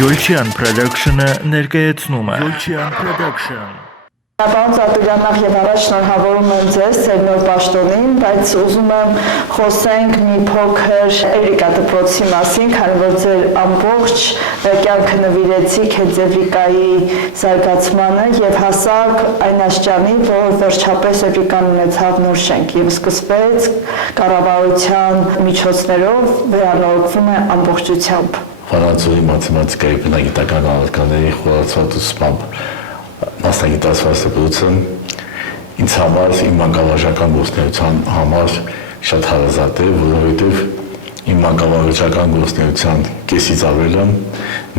Յոլչյան Production-ը ներկայացնում է Յոլչյան Production։ Պարոն Ծատուրյան, նախ եւ առաջ շնորհավորում եմ ձեզ ձեր նոր պաշտոնին, բայց ուզում եմ խոսենք մի փոքր Էվրիկա դպրոցի մասին, քանի որ ձեր ամբողջ կյանքը նվիրեցիք Էվրիկայի զարգացմանը եւ հասակ այն աշճանի, որ վերջապես Էվրիկան ունեցավ նոր շենք եւ սկսվեց կառավարության միջոցներով վերանորոգվում է ամբողջությամբ։ Ֆրանսիայի մաթեմատիկայի բնագիտական առարկաների խորացված ուսմամբ մասնագիտացված դպրոցը ինձ համար իմ մանկավարժական գործունեության համար շատ հարազատ է, որովհետև իմ մանկավարժական գործունեության կեսից ավելը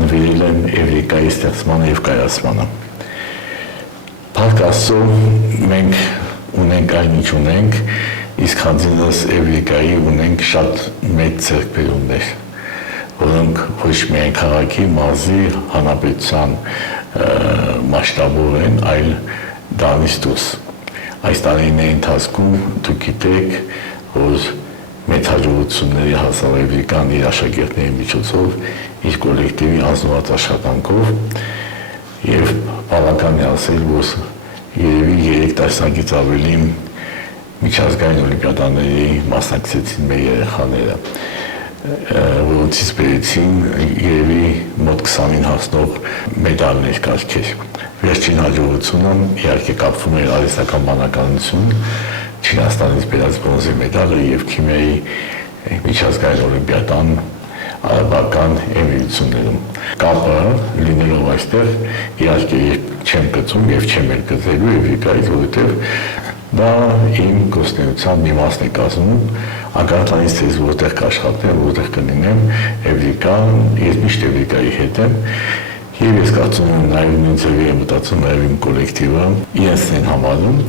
նվիրել եմ Էվրիկայի ստեղծմանը եւ կայացմանը։ Փառք Աստծո, մենք ունենք այն ինչ ունենք, իսկ հանձինս Էվրիկայի ունենք շատ մեծ ձեռքբերումներ, որոնք ոչ միայն քաղաքի, մարզի, հանրապետության մասշտաբով են, այլ դրանից դուրս։ Այս տարիների ընթացքում դուք գիտեք, որ մեծ հաջողությունների հասավ Էվրիկան իր աշակերտների միջոցով, իր կոլեկտիվի ազնված աշխատանքով եւ բավական է ասել, որ երևի 3 տարեկից ավելի միջազգային օլիմպիադաների մասնակցեցին մեր երեխաները, որոնցից բերեցին երևի մոտ 20-ին հասնող մեդալներ կարգեր։ Վերջին հաջողությունը իհարկե կապվում էր արհեստական բանականություն, Չինաստանից բերած բրոնզի մեդալը եւ քիմիայի միջազգային օլիմպիադան արաբական էմիրություններում։ Կապը լինելով այստեղ իհարկե չեմ գծում եւ չեմ էլ գծելու Էվրիկայից, որովհետեւ դա իմ գործունեության մի մասն է կազմում, անկախ թե որտեղ կաշխատեմ, որտեղ կլինեմ, Էվրիկան, ես միշտ Էվրիկայի հետ եմ, եւ ես կարծում եմ նաեւ նույն ձևի եմ մտածում նաեւ իմ կոլեկտիվը, իրենց են համարում,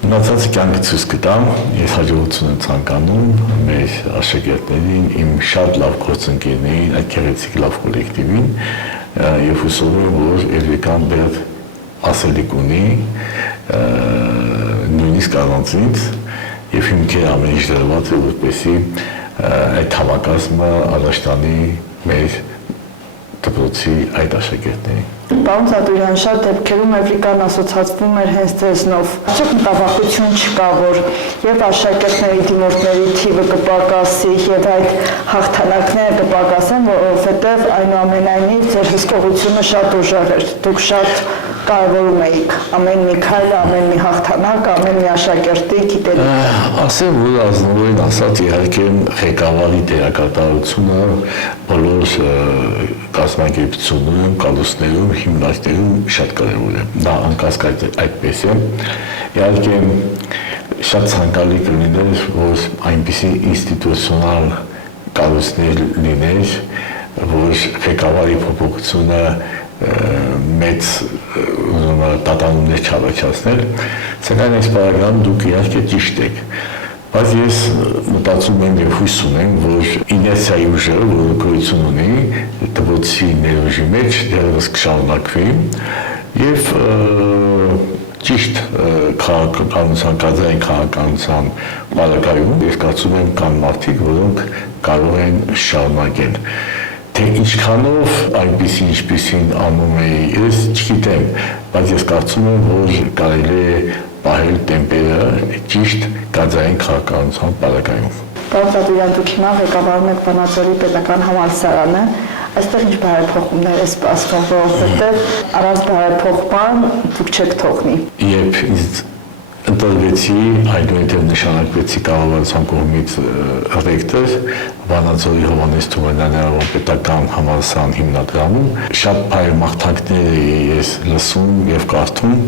մնացած կյանքը ցույց կտա, ես հաջողություն եմ ցանկանում մեր աշակերտներին, իմ շատ լավ գործընկերներին, այդ գեղեցիկ լավ կոլեկտիվին, եւ հուսով եմ, որ Էվրիկան դեռ ասելիք ունի, նույնիսկ առանց ինձ, եւ հիմքեր ամեն ինչ դրված է, որպեսզի այդ համակազմը առաջտանի մեր դպրոցի այդ աշակերտներին։ Պարոն Ծատուրյան, շատ դեպքերում Էվրիկան ասոցացվում էր հենց ձեզնով։ Արդյոք մտավախություն չկա, որ եւ աշակերտների դիմորդների թիվը կպակասի եւ այդ հաղթանակները կպակասեն, որովհետեւ այնուամենայնիվ ձեր հսկողությունը շատ ուժեղ էր։ Դուք շատ կարևորում էիք ամեն մի քայլը, ամեն մի հաղթանակ, ամեն մի աշակերտի գիտելիք։ Ասեմ, որ ազնվորեն ասած, իհարկե ղեկավարի դերակատարությունը բոլոր կազմակերպություններում, կառույցներում, հիմնարկներում շատ կարևոր է։ Դա անկասկած այդպես է։ Իհարկե շատ ցանկալի կլիներ, որ այնպիսի ինստիտուցիոնալ կառույցներ լիներ, որ ղեկավարի փոփոխությունը մեծ տատանումներ չառաջացնել, սակայն այս պարագայում դուք իհարկե ճիշտ եք, բայց ես մտածում եմ եւ հույս ունեմ, որ իներցիայի ուժը, որը գոյություն ունի դպրոցի ներուժի մեջ, դեռևս կշարունակվի եւ ճիշտ քաղաքականության, կադրային քաղաքականության պարագայում ես կարծում եմ կան մարդիկ, որոնք կարող են շարունակել։ Թե ինչքանով այնպիսի ինչպիսին անում էի, ես չգիտեմ, բայց ես կարծում եմ, որ կարելի է պահել տեմպերը ճիշտ կադրային քաղաքականության պարագայում։ Պարոն Ծատուրյան, դուք հիմա ղեկավարում եք Վանաձորի պետական համալսարանը, այստեղ ինչ բարեփոխումներ է սպասվում, որովհետև առանց բարեփոխման դուք չեք թողնի։ Երբ ինձ ընտրվեցի, այնուհետև նշանակվեցի կառավարության կողմից ռեկտոր Վանաձորի Հովհաննես Թումանյանի պետական համալսարան հիմնադրամում, շատ փայլ մաղթանքներ ես լսում եւ կարդում,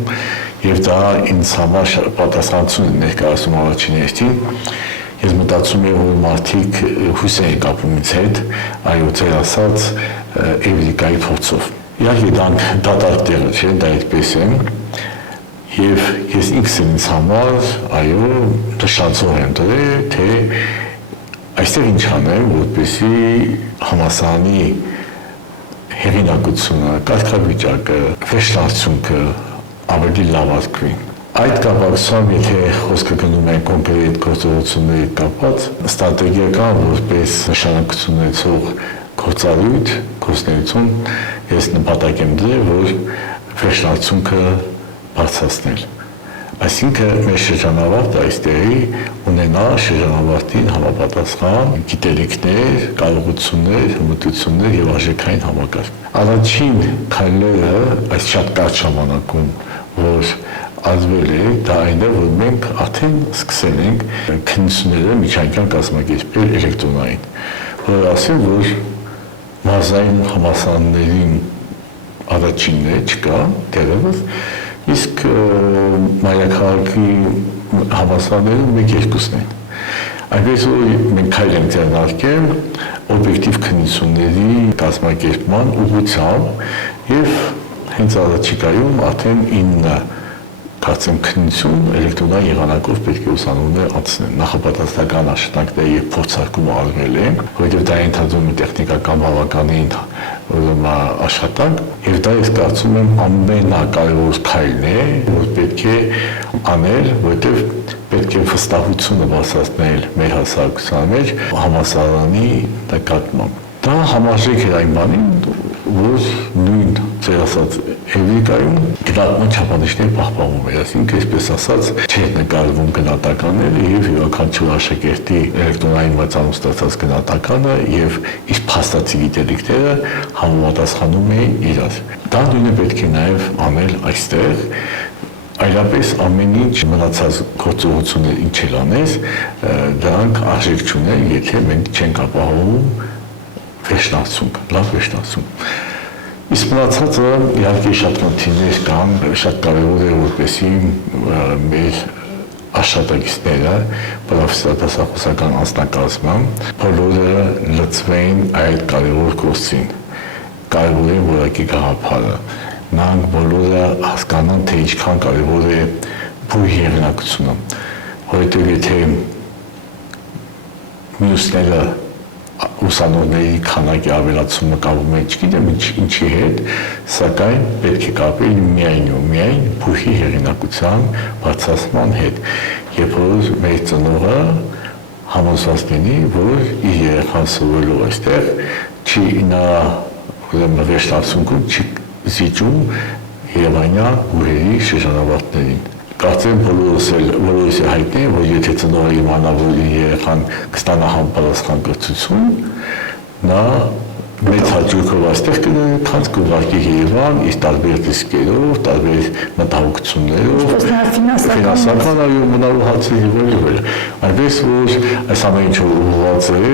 եւ դա ինձ համար պատասխանատվություն է ներկայացնում առաջին հերթին։ Ես մտածում եմ, որ մարդիկ հույս են կապում ինձ հետ, այո, ձեր ասած Էվրիկայի փորձով։ Իհարկե դատարկ տեղը չէ, դա այդպես է։ Եվ ես ինքս ինձ համար, այո, նշանցող եմ դրել, թե այստեղ ինչ անեմ, որպեսզի համալսարանի հեղինակությունը, կարգավիճակը, վերջնարդյունքը ավելի լավացվի։ Այդ կապակցությամբ, եթե խոսքը գնում է կոնկրետ գործողությունների կապված, ստրատեգիական որպես նշանակություն ունեցող գործառույթ, գործունեություն ես նպատակ եմ դրել, որ վերջնարդյունքը բարձրացնել։ Այսինքն մեր շրջանավարտը այստեղի ունենա շրջանավարտին համապատասխան գիտելիքներ, կարողություններ, հմտություններ եւ արժեքային համակարգ։ Առաջին քայլերը այս շատ կարճ ժամանակում, որ ազվել է, դա այն է, որ մենք արդեն սկսել ենք քննությունները միջանկյալ կազմակերպել էլեկտրոնային, որ ասեմ, որ մարզային համալսարաններին առաջինն է, չկա դեռևս, իսկ մայրաքաղաքի համալսարաններում մեկ-երկուսն են։ Այնպես որ մենք քայլ ենք ձեռնարկել օբյեկտիվ քննությունների կազմակերպման ուղղությամբ եւ հենց առաջիկայում արդեն 9 կարծեմ քննություն էլեկտրոնային եղանակով պետք է ուսանողներ անցնեն։ Նախապատրաստական աշխատանքները եւ փորձարկումը արվել են, որովհետեւ դա ենթադրում է տեխնիկական բավականին աշխատանք եւ դա ես կարծում եմ ամենակարևոր քայլն է, որ պետք է անել, որովհետեւ պետք է վստահությունը բարձրացնել մեր հասարակության մեջ համալսարանի նկատմամբ։ Դա համարժեք է այն բանին, որ նույն ձեր ասած Էվրիկայում գնահատման չափանիշները պահպանվում է, այսինքն այսպես ասած չէ նկարվում գնահատականները եւ յուրաքանչյուր աշակերտի էլեկտրոնային մրցանակ ստացած գնահատականը եւ իր փաստացի գիտելիքները համապատասխանում էին իրար։ Դա նույնը պետք է նաեւ անել այստեղ, այլապես ամեն ինչ մնացած գործողություններ ինչ էլ անես, դրանք արժեք չունեն, եթե մենք չենք ապահովում վերջնարդյունք, լավ վերջնարդյունք։ Իսկ մնացածը իհարկե շատ խնդիրներ կան, շատ կարևոր է որպեսզի մեր աշխատակիցները պրոֆեսիոնալ դասախոսական անձնակազմում բոլորը լծվեն այդ կարևոր գործին, կարևոր է որակի գաղափարը, նրանք բոլորը հասկանան, թե ինչքան կարևոր է բույր եղանակությունը, որովհետև եթե մյուսները ուսանողների քանակի ավելացումը կապվում է, չգիտեմ ինչի հետ, սակայն պետք է կապել միայն բույրի հեղինակության բարձրացման հետ, երբ որ մեր ծնողը համոզված լինի, որ իր երեխան սովորելու այստեղ չի նա վերջնարդյունքում չի զիջում երևանյան բույրերի շրջանավարտներին։ Կարծեմ բոլորս է հայտնի, որ եթե ծնողը իմանա, որ երեխան կստանա համապատասխան կրթություն, նա մեծ հաճույքով այստեղ կգնա, քանց կուղարկի Երևան, իր տարբեր դիսկերով, տարբեր մտահոգություններով, ֆինանսական այո մնալու հարցերի վերաբերյալ։ Այնպես որ այս ամեն ինչը ուղղված է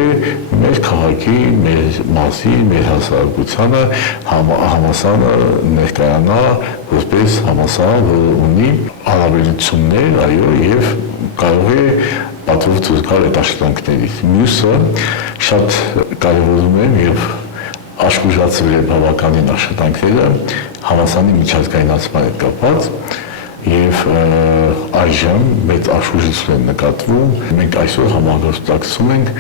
մեր քաղաքի, մեր մասի, մեր հասարակությանը համալսարանը ներկայանա որպես համալսարան, որը ունի առավելություններ, այո, եւ կարող է պատվով ցույց տալ այդ աշխատանքներից։ Մյուսը շատ կարևորում եմ եւ աշխուժացվել է բավականին աշխատանքները համալսարանի միջազգայնացման հետ կապված եւ այժմ մեծ աշխուժություն է նկատվում։ Մենք այսօր համագործակցում ենք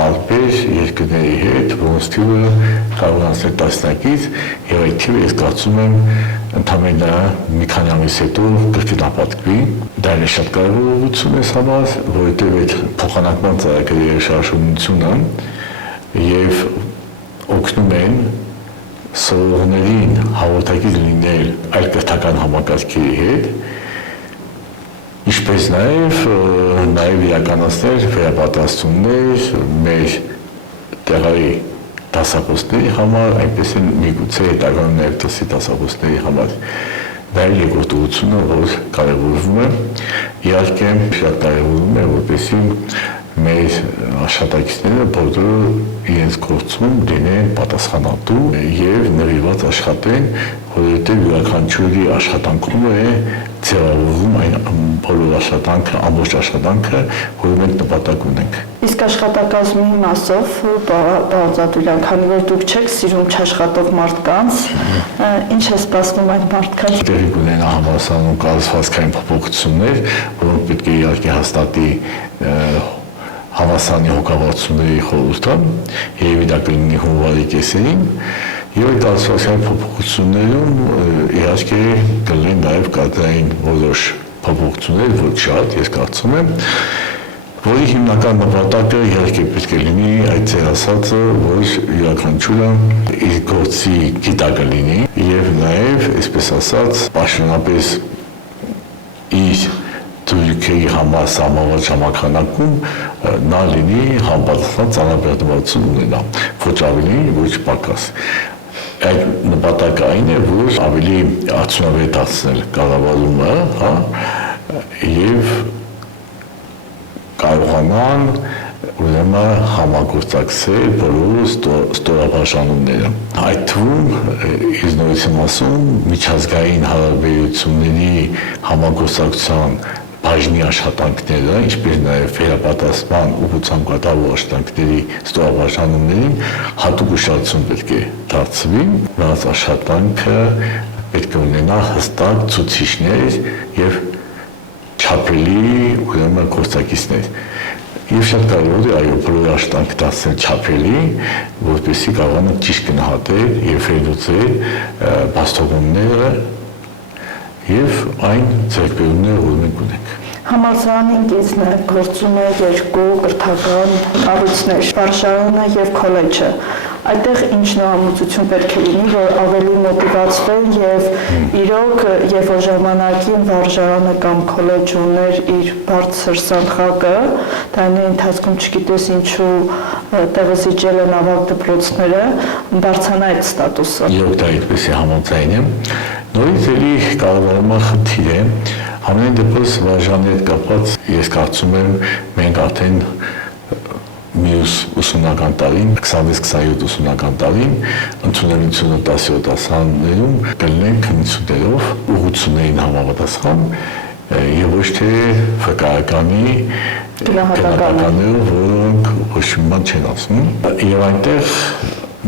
տարբեր երկրների հետ, որոնց թիվը կարող անցնել տասնյակից եւ այդ թիվը ես կարծում եմ ընդամենը մի քանի ամիս հետո կրկին ապատկվի։ Դա էլ շատ կարևոր ուղղություն է համար, որովհետեւ այդ փոխանակման ծրագրերի շարժումությունը եւ օգնում են սովորողներին հաղորդակից լինել այլ կրթական համակարգերի հետ, ինչպես նաև իրականացնել վերապատրաստումներ մեր տեղի դասախոսների համար, այնպես էլ միգուցե հետագայում նաև դասի դասախոսների համար։ Դա էլ երկրորդ ուղղությունը, որ կարևորվում է, իհարկե շատ կարևորում է, որպեսզի մեր աշխատակիցները բոլորը իրենց գործում լինեն պատասխանատու եւ նվիրված աշխատեն, որովհետեւ յուրաքանչյուրի աշխատանքում է ձևավորվում այն բոլոր աշխատանքը, ամբողջ աշխատանքը, որը մենք նպատակ ունենք։ Իսկ աշխատակազմի մասով, պարոն Զատուրյան, քանի որ դուք չեք սիրում չաշխատող մարդկանց, ինչ է սպասվում այդ մարդկանց։ Տեղի կունենա համալսարանում կառուցվածքային փոփոխություններ, որոնք պետք է իհարկե հաստատի համալսարանի հոգավարությունների խորհուրդը, երևի դա կլինի հունվարի կեսերին, եւ այդ կառուցվածքային փոփոխություններում իհարկե կլինեն նաեւ կադրային որոշ փոփոխություններ, ոչ շատ, ես կարծում եմ, որի հիմնական նպատակը իհարկե պետք է լինի այդ ձեր ասածը, որ յուրաքանչյուրը իր գործի գիտակը լինի եւ նաեւ, այսպես ասած, պաշտոնապես իր դուրքերի համար սահմանված ժամանականակում նա լինի համապատասխան ծանրաբեռնվածություն ունենա, ոչ ավելի, ոչ պակաս։ Այդ նպատակը այն է, որ ավելի արդյունավետ դարձնել կառավարումը, հա, եւ կարողանան ուրեմն համագործակցել բոլոր ստորաբաժանումները։ Այդ թվում իր նորից ասում միջազգային հարաբերությունների համագործակցության բաժնի աշխատանքները, ինչպես նաև վերապատրաստման ու ցանկատավոր աշխատանքների ստորաբաժանումներին հատուկ ուշադրություն պետք է դարձվի, նրանց աշխատանքը պետք է ունենա հստակ ցուցիչներ եւ չափելի ուրեմն գործակիցներ։ Եվ շատ կարևոր է այո բոլոր աշխատանք դարձնել չափելի, որպեսզի կարողանան ճիշտ գնահատել եւ վերլուծել բաստողումները եւ այն ձեռքբերումները, որ մենք ունենք։ Համալսարանի ինքնին գործում է երկու կրթական կառույցներ՝ վարժարանը եւ քոլեջը։ Այդտեղ ինչ նորամուծություն պետք է լինի, որ ավելի մոտիվացվեն եւ իրոք, երբ որ ժամանակին վարժարանը կամ քոլեջը ուներ իր բարձր սանդղակը, դայնի ընթացքում չգիտես ինչու տեղազիջել են ավագ դպրոցները, բարձրանա այդ ստատուսը։ Եվ դա այդպես է համաձայն եմ։ Նորից էլի կառավարման խնդիր է, ամեն դեպս վարժանի հետ կապված ես կարծում եմ մենք արդեն մյուս ուսումնական տարին, 26-27 ուսումնական տարին, ընդունելությունը 17 դասարաններում կլինեն քննություններով, ուղղություններին համապատասխան եւ ոչ թե վկայականի գնահատականներով, որոնք ոչ մի բան չեն ասում։ Եվ այնտեղ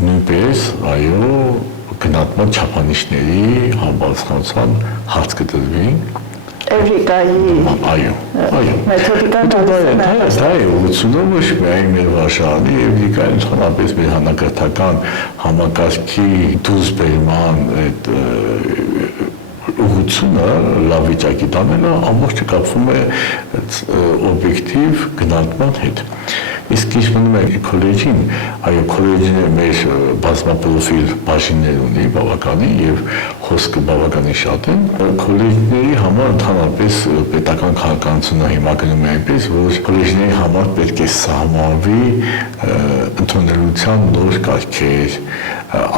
նույնպես, այո, գնահատման չափանիշների համապատասխանության հարց կդրվի։ Էվրիկայի մեթոդիկան դա է ուղղությունը ոչ միայն մեր վարժարանի Էվրիկայի ընդհանրապես մեր հանրակրթական համակարգի դուրս բերման այդ ուղղությունը լավ վիճակի տանելը ամբողջը կապվում է օբյեկտիվ գնահատման հետ։ Իսկ ինչ մնում է քոլեջին, այո քոլեջը մեր բազմապրոֆիլ բաժիններ ունի բավականին եւ խոսքը բավականին շատ է։ Քոլեջների համար ընդհանրապես պետական քաղաքականությունը հիմա գնում է այնպես, որ քոլեջների համար պետք է սահմանվի ընդունելության նոր կարգեր,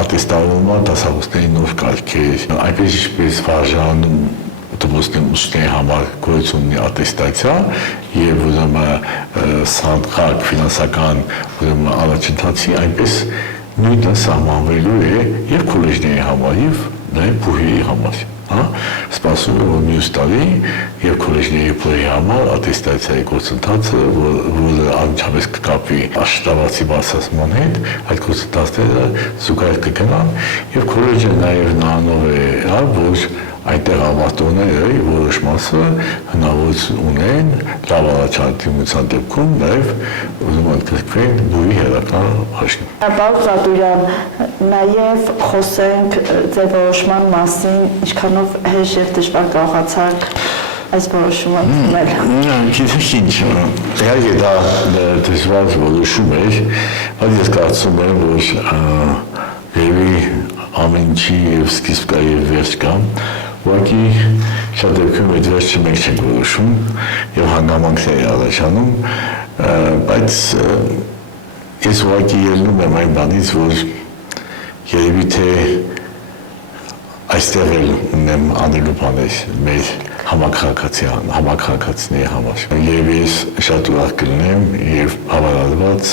ատեստավորման դասախոսների նոր կարգեր, այնպես ինչպես վարժանում դպրոցների ուսուցիչների համար գոյություն ունի ատեստացիա եւ ուրեմն սանդղակ ֆինանսական ուրեմն առաջընթացի այնպես նույնը սահմանվելու է եւ քոլեջների համար եւ նաեւ բուհերի համար, հա, սպասում է որ մյուս տարի եւ քոլեջների բուհերի համար ատեստացիայի գործընթացը, որը անմիջապես կկապվի աշխատավարձի բարձրացման հետ, այդ գործընթացները զուգահեռ կգնան եւ քոլեջը նաեւ նրանով է, հա, որ այնտեղ ավարտողները որոշ մասը հնարավորություն ունեն լավ առաջադիմության դեպքում նաև ուզում ընդգրկվեն բուհի հերական բաժնում։ Պարոն Ղատուրյան, նաև խոսենք ձևորոշման մասին, ինչքանով հեշտ եւ դժվար կարողացաք այս որոշումը ընդունել։ Գիտեք ինչ, իհարկե դա դժվար որոշում էր, բայց ես կարծում եմ, որ երևի ամեն ինչի եւ սկիզբ կա եւ վերջ կա։ Ուղղակի շատ դեպքերում այդ վերջը մենք չենք որոշում եւ հանգամանքներ է առաջանում, բայց ես ուղղակի ելնում եմ այն բանից, որ երևի թե այստեղ էլ ունեմ անելու բաներ մեր համակարգացիների համար։ Երևի ես շատ ուրախ կլինեմ եւ հավանաբար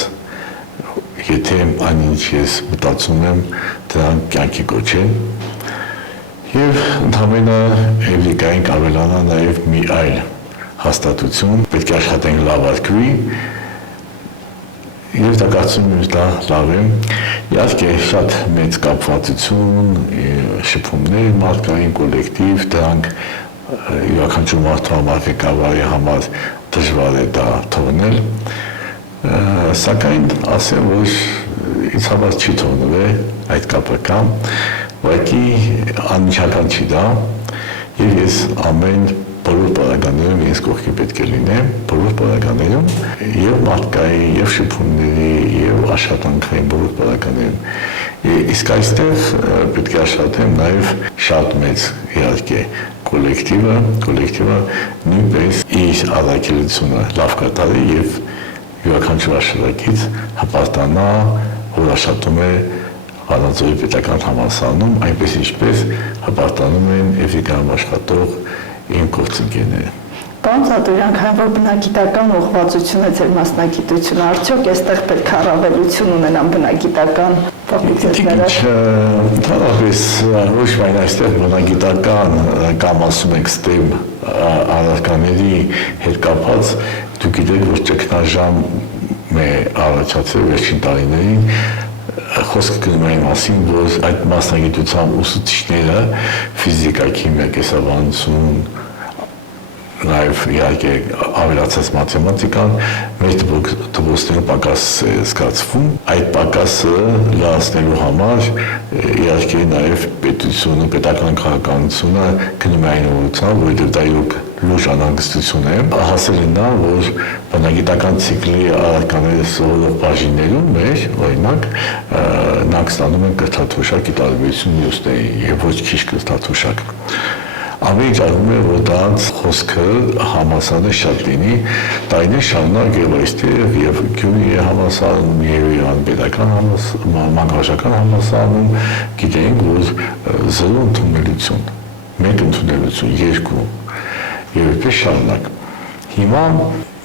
եթե այնինչ ես մտածում եմ դրան կյանքի կոչել եւ ընդհանրապես Էվրիկային կավելանա նաեւ մի այլ հաստատություն, պետք է աշխատենք լավ արկվի եւ դա կարծում եմ դա լավ է։ Իհարկե շատ մեծ կապվածություն, շփումներ, մարդկային կոլեկտիվ, դրանք յուրաքանչյուր մարդու համար ղեկավարի համար դժվար է դա թողնել, սակայն ասեմ, որ ինձ համար չի թողնվել այդ կապը կամ ուղղակի անմիջական չի դա եւ ես ամեն բոլոր պարագաներում ես կողքի պետք է լինեմ, բոլոր պարագաներում, եւ մարդկային, եւ շփումների, եւ աշխատանքային բոլոր պարագաներում։ Իսկ այստեղ պետք է աշխատեմ նաեւ շատ մեծ իհարկե կոլեկտիվը նույնպես իր առաքելությունը լավ կատարի եւ յուրաքանչյուր աշխատակից հպարտանա, որ աշխատում է Վանաձորի պետական համալսարանում, այնպես ինչպես հպարտանում են Էվրիկայում աշխատող իմ գործընկերները։ Պարոն Ծատուրյան, քանի որ բնագիտական ուղղվածություն է ձեր մասնագիտությունը, արդյոք այստեղ պետք է առավելություն ունենան բնագիտական ֆակուլտետները։ Ընդհանրապես ոչ միայն այստեղ բնագիտական կամ ասում ենք STEM առարկաների հետ կապված, դուք գիտեք, որ ճգնաժամ է առաջացել վերջին տարիներին, խոսքը գնում է մասին, որ այդ մասնագիտության ուսուցիչները ֆիզիկա, քիմիա, կենսաբանություն, նաև իհարկե ավելացած մաթեմատիկան մեր դպրոցներում պակաս է զգացվում։ Այդ պակասը լրացնելու համար իհարկե նաև պետությունը, պետական քաղաքականությունը գնում է այն ուղղությամբ, որովհետև դա իրոք լուրջ անհանգստություն է։ Հասել է նա, որ բնագիտական ցիկլի առարկաները սովորող բաժիններում մեր, օրինակ, նրանք ստանում են կրթաթոշակի տարբերություն մյուսների եւ ոչ քիչ կրթաթոշակ։ Ամեն ինչ արվում է, որ դրանց խոսքը համալսարանը շատ լինի, տարիներ շարունակ եւ այստեղ եւ Գյումրի համալսարանում եւ Իրան պետական մանկավարժական համալսարանում գիտենք, որ 0 ընդունելություն, 1 ընդունելություն, 2 եւ այդպես շարունակ։ Հիմա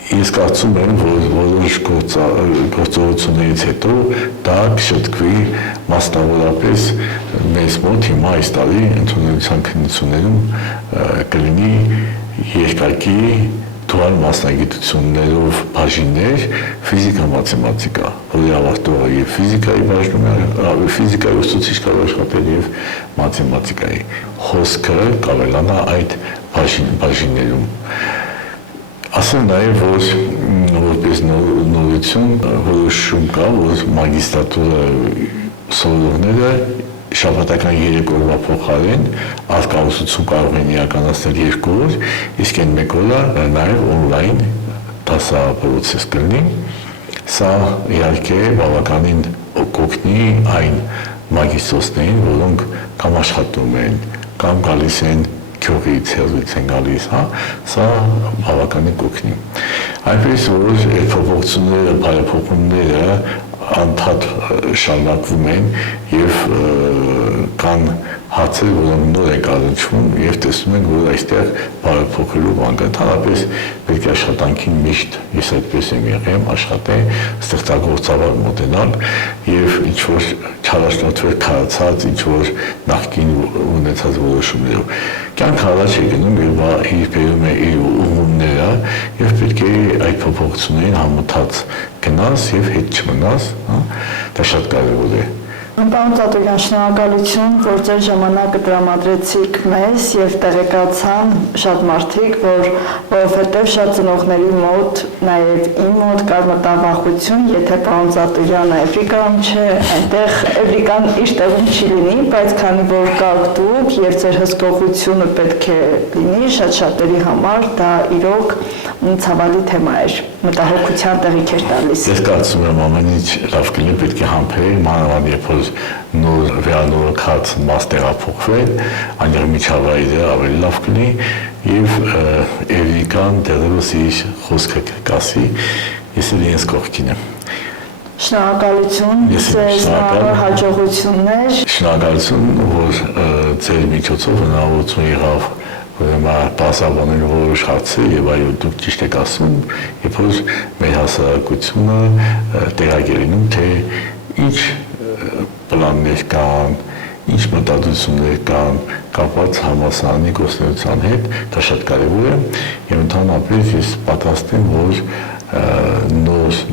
ես կարծում եմ, որ որոշ գործողություններից հետո դա կշտկվի մասնավորապես մեզ մոտ հիմա այս տարի ընդունելության քննություններում կլինի երկակի դուալ մասնագիտություններով բաժիններ ֆիզիկա, մաթեմատիկա, որի ավարտողը եւ ֆիզիկայի բաժնում է, ֆիզիկայի ուսուցիչ կարող աշխատել եւ մաթեմատիկայի խոսքը կավելանա այդ բաժիններում։ Ասեմ նաև, որ որպես նորություն որոշում կա, որ մագիստրատուրա սովորողները շաբաթական 3 օրվա փոխարեն արտահայտություն կարող են իրականացնել 2 օր, իսկ այն 1 օրը նաև on-line դասապրոցես կլինի։ Սա իհարկե բավականին կօգնի այն մագիստրոսներին, որոնք կամ աշխատում են, կամ գալիս են գյուղից հեռուց են գալիս, սա բավականին կօգնի։ Այնպես որ այդ փոփոխությունները, բարեփոխումները անդադ շարունակվում են եւ կան հարցեր, որոնք նոր են առնչվում եւ տեսնում ենք, որ այստեղ բարեփոխելու բան կա։ Ընդհանրապես պետք է աշխատանքին միշտ, ես այդպես եմ եղել, աշխատել, ստեղծագործաբար մոտենալ եւ ինչ որ չարաշնորհվել քարացած, ինչ որ նախկին ունեցած որոշումներով։ Կյանքը առաջ է գնում եւ իր բերում է իր ուղումները եւ պետք է այդ փոփոխություններին համոթած գնաս եւ հետ չմնաս, դա շատ կարեւոր է։ Պարոն Ծատուրյան, շնորհակալություն, որ ձեր ժամանակը տրամադրեցիք մեզ եւ տեղեկացան շատ մարդիկ, որովհետեւ շատ ծնողների մոտ, նաեւ իմ մոտ կար մտավախություն, եթե պարոն Ծատուրյանը Էվրիկայում չէ, այնտեղ Էվրիկան իր տեղում չի լինի, բայց քանի որ կաք դուք եւ ձեր հսկողությունը պետք է լինի շատ-շատերի համար, դա իրոք ցավալի թեմա էր, մտահոգության տեղիք էր տալիս։ Ես կարծում եմ ամեն ինչ լավ կլինի, պետք է համբերել, մանավանդ երբ որ նոր վերանորոգած մաս տեղափոխվել, այնտեղ միջավայրը ավելի լավ կլինի եւ Էվրիկան դեռևս իր խոսքը կասի, ես էլ ինձ կողքին եմ։ Շնորհակալություն, ձեզ հաջողություններ։ Շնորհակալություն, որ ձեր միջոցով հնարավորություն եղավ ուրեմն բացաբանել որոշ հարցեր եւ այո դուք ճիշտ եք ասում, երբ որ մեր հասարակությունը տեղակ է լինում, թե ինչ պլաններ կան, ինչ մտադրություններ կան կապված համալսարանի գործունեության հետ, դա շատ կարևոր է եւ ընդհանրապես ես պատրաստ եմ, որ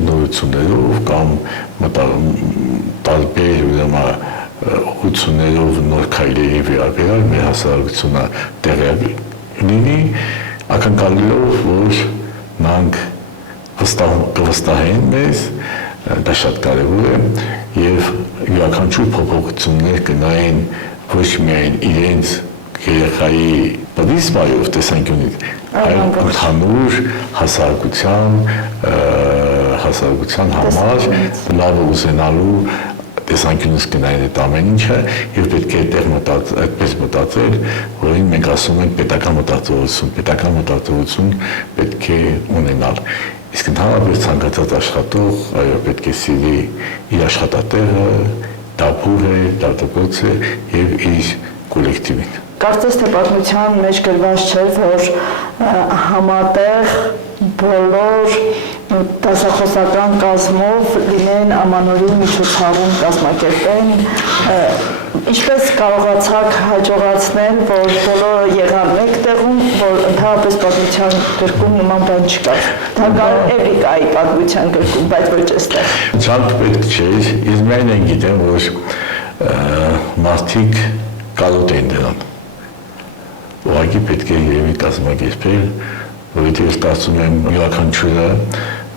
նորություններով կամ տարբեր ուրեմն ուղղություններով նոր քայլերի վերաբերյալ մեր հասարակությունը տեղյակ լինի, ակնկալելով, որ նրանք կվստահեն մեզ, դա շատ կարևոր է եւ յուրաքանչյուր փոփոխություններ կնայեն ոչ միայն իրենց երեխայի պրիզմայով տեսանկյունից, այլ ընդհանուր հասարակության համար լավը ուզենալու տեսանկյունից գնային այդ ամեն ինչը եւ պետք է այդպես մտածել, որին մենք ասում ենք պետական մտածողություն պետք է ունենալ։ Իսկ ընդհանրապես ցանկացած աշխատող այո պետք է սիրի իր աշխատատեղը, դապուր է, դատապոց է եւ իր կոլեկտիվին։ Կարծես թե պատմության մեջ գրված չէր, որ համատեղ բոլոր դասախոսական կազմով լինեն ամանորի միջոցառում կազմակերպեն, ինչպես կարողացաք հաջողացնել, որ բոլորը եղան մեկ տեղում, որ ընդհանրապես պատմության գրքում նման բան չկա։ Դա կար Էվրիկայի պատմության գրքում, բայց ոչ այստեղ։ Ցանկ պետք չէր, ես միայն են գիտեմ, որ մարդիկ կարոտ են դրան։ Ուղղակի պետք է երևի կազմակերպել, որովհետև ես կարծում եմ յուրաքանչյուրը,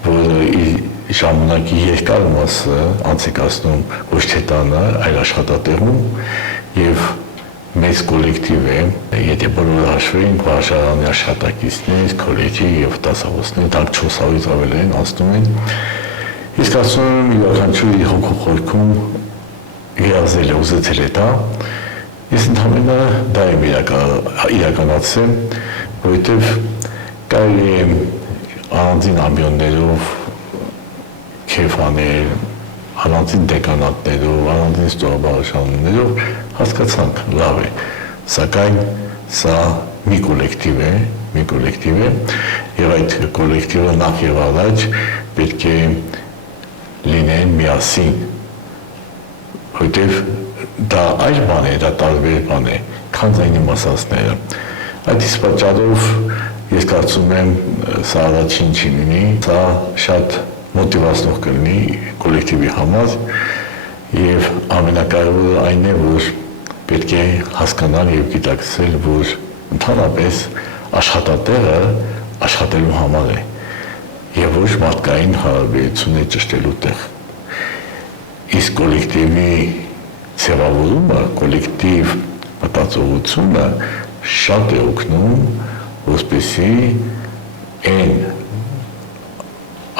որը իր ժամանակի երկար մասը անցկացնում ոչ թե տանը, այլ աշխատատեղում եւ մեծ կոլեկտիվ է, եթե բոլորը հաշվենք, վարժարանի աշխատակիցներ, քոլեջի եւ դասախոսներ, տակ 400-ից ավել են անցնում են։ Ես կարծում եմ յուրաքանչյուրի հոգու խորքում երազել է, ուզեցել է դա։ Ես ընդհանրապես դա եմ իրականացել, որովհետև կարելի է առանձին ամբիոններով քեֆ անել, առանձին դեկանատներով, առանձին ստորաբաժանումներով հասկացանք, լավ է, սակայն սա մի կոլեկտիվ է, եւ այդ կոլեկտիվը նախ եւ առաջ պետք է լինեն միասին, որովհետև դա այլ բան է, դա տարբեր բան է, քան այն իմաստները։ Այդ իսկ պատճառով ես կարծում եմ սա առաջին չի լինի, սա շատ մոտիվացնող կլինի կոլեկտիվի համար եւ ամենակարևորը այն է, որ պետք է հասկանալ եւ գիտակցել, որ ընդհանրապես աշխատատեղը աշխատելու համար է եւ ոչ մարդկային հարաբերություններ ճշտելու տեղ։ Իսկ կոլեկտիվի ձևավորումը, կոլեկտիվ մտածողությունը շատ է օգնում, որպեսզի այն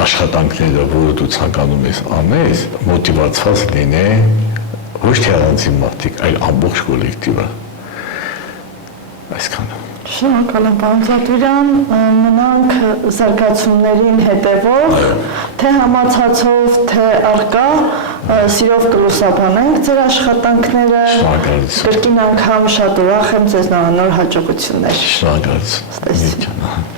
աշխատանքները, որը դու ցանկանում ես անես, մոտիվացված լինեն ոչ թե առանձին մարդիկ, այլ ամբողջ կոլեկտիվը։ Այսքանը։ Շնորհակալ եմ, պարոն Ծատուրյան, մնանք զարգացումներին հետևող, թե համացածով, թե առկա, սիրով կլուսաբանենք ձեր աշխատանքները, կրկին անգամ շատ ուրախ եմ ձեզ նոր հաջողություններ։ Շնորհակալություն։